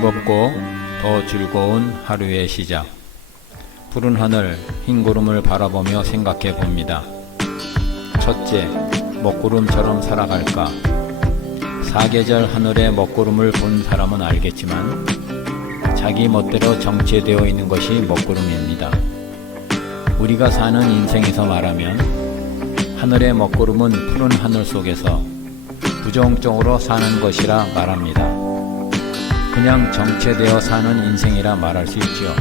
즐겁고 더 즐거운 하루의 시작. 푸른 하늘, 흰 구름을 바라보며 생각해 봅니다. 첫째, 먹구름처럼 살아갈까? 사계절 하늘의 먹구름을 본 사람은 알겠지만 자기 멋대로 정체되어 있는 것이 먹구름입니다. 우리가 사는 인생에서 말하면 하늘의 먹구름은 푸른 하늘 속에서 부정적으로 사는 것이라 말합니다. 그냥 정체되어 사는 인생이라 말할 수 있지요.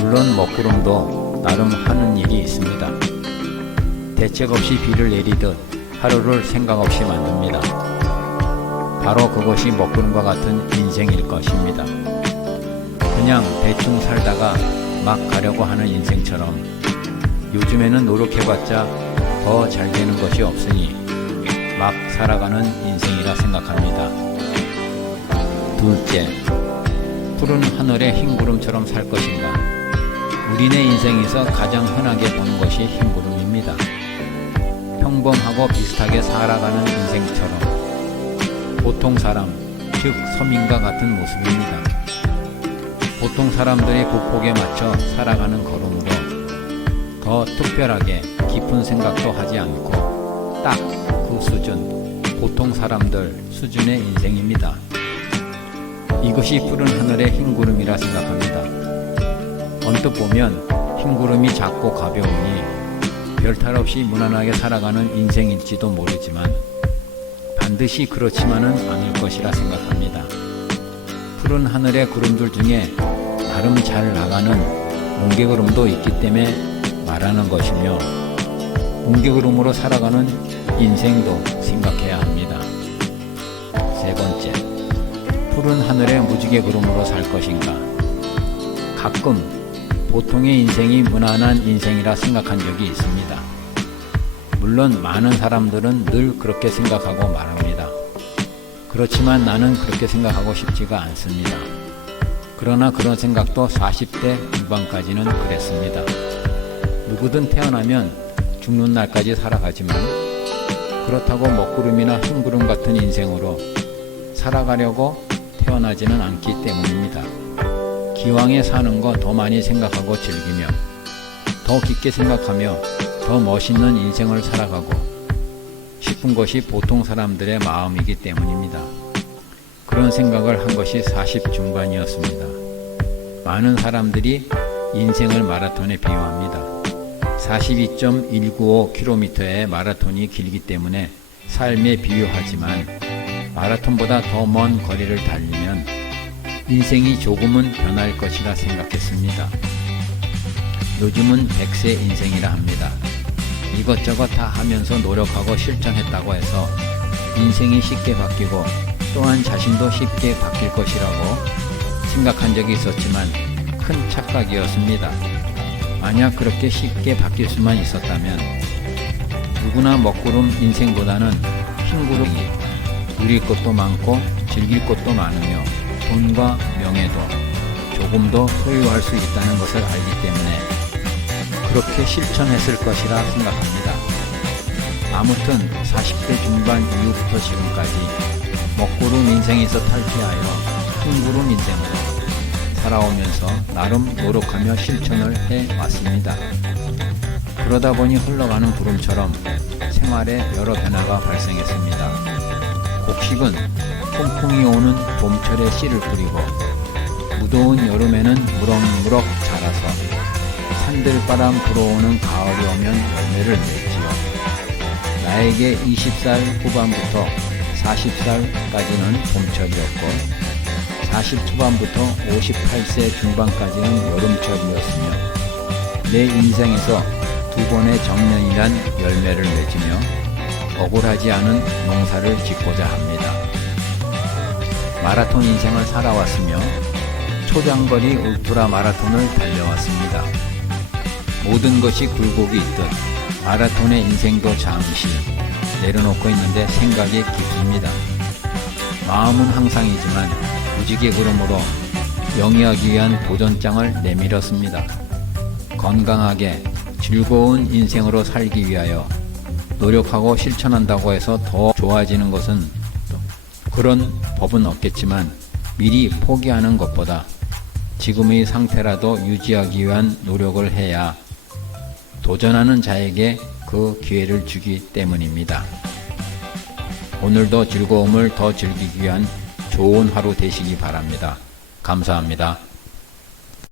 물론 먹구름도 나름 하는 일이 있습니다. 대책 없이 비를 내리듯 하루를 생각 없이 만듭니다. 바로 그것이 먹구름과 같은 인생일 것입니다. 그냥 대충 살다가 막 가려고 하는 인생처럼 요즘에는 노력해봤자 더 잘 되는 것이 없으니 막 살아가는 인생이라 생각합니다. 둘째, 푸른 하늘의 흰 구름처럼 살 것인가? 우리네 인생에서 가장 흔하게 보는 것이 흰 구름입니다. 평범하고 비슷하게 살아가는 인생처럼 보통 사람, 즉 서민과 같은 모습입니다. 보통 사람들의 국폭에 맞춰 살아가는 걸음으로 더 특별하게 깊은 생각도 하지 않고 딱 그 수준, 보통 사람들 수준의 인생입니다. 이것이 푸른 하늘의 흰 구름이라 생각합니다. 언뜻 보면 흰 구름이 작고 가벼우니 별탈 없이 무난하게 살아가는 인생일지도 모르지만 반드시 그렇지만은 않을 것이라 생각합니다. 푸른 하늘의 구름들 중에 나름 잘 나가는 뭉게구름도 있기 때문에 말하는 것이며 뭉게구름으로 살아가는 인생도 생각해야 합니다. 세 번째, 푸른 하늘의 무지개 구름으로 살 것인가? 가끔 보통의 인생이 무난한 인생이라 생각한 적이 있습니다. 물론 많은 사람들은 늘 그렇게 생각하고 말합니다. 그렇지만 나는 그렇게 생각하고 싶지가 않습니다. 그러나 그런 생각도 40대 후반까지는 그랬습니다. 누구든 태어나면 죽는 날까지 살아가지만 그렇다고 먹구름이나 흰구름 같은 인생으로 살아가려고 태어나지는 않기 때문입니다. 기왕에 사는 거 더 많이 생각하고 즐기며 더 깊게 생각하며 더 멋있는 인생을 살아가고 싶은 것이 보통 사람들의 마음이기 때문입니다. 그런 생각을 한 것이 40 중반이었습니다. 많은 사람들이 인생을 마라톤에 비유합니다. 42.195km의 마라톤이 길기 때문에 삶에 비유하지만 마라톤보다 더 먼 거리를 달리면 인생이 조금은 변할 것이라 생각했습니다. 요즘은 100세 인생이라 합니다. 이것저것 다 하면서 노력하고 실천했다고 해서 인생이 쉽게 바뀌고 또한 자신도 쉽게 바뀔 것이라고 생각한 적이 있었지만 큰 착각이었습니다. 만약 그렇게 쉽게 바뀔 수만 있었다면 누구나 먹구름 인생보다는 흰구름이 누릴 것도 많고 즐길 것도 많으며 돈과 명예도 조금 더 소유할 수 있다는 것을 알기 때문에 그렇게 실천했을 것이라 생각합니다. 아무튼 40대 중반 이후부터 지금까지 먹구름 인생에서 탈피하여 흰구름 인생으로 살아오면서 나름 노력하며 실천을 해왔습니다. 그러다 보니 흘러가는 구름처럼 생활에 여러 변화가 발생했습니다. 곡식은 통풍이 오는 봄철에 씨를 뿌리고 무더운 여름에는 무럭무럭 자라서 산들바람 불어오는 가을이 오면 열매를 맺지요. 나에게 20살 후반부터 40살까지는 봄철이었고 40 초반부터 58세 중반까지는 여름철이었으며 내 인생에서 두 번의 정년이란 열매를 맺으며 억울하지 않은 농사를 짓고자 합니다. 마라톤 인생을 살아왔으며 초장거리 울트라 마라톤을 달려왔습니다. 모든 것이 굴곡이 있듯 마라톤의 인생도 잠시 내려놓고 있는데 생각이 깊습니다. 마음은 항상이지만 무지개 구름으로 영위하기 위한 도전장을 내밀었습니다. 건강하게 즐거운 인생으로 살기 위하여 노력하고 실천한다고 해서 더 좋아지는 것은 그런 법은 없겠지만 미리 포기하는 것보다 지금의 상태라도 유지하기 위한 노력을 해야 도전하는 자에게 그 기회를 주기 때문입니다. 오늘도 즐거움을 더 즐기기 위한 좋은 하루 되시기 바랍니다. 감사합니다.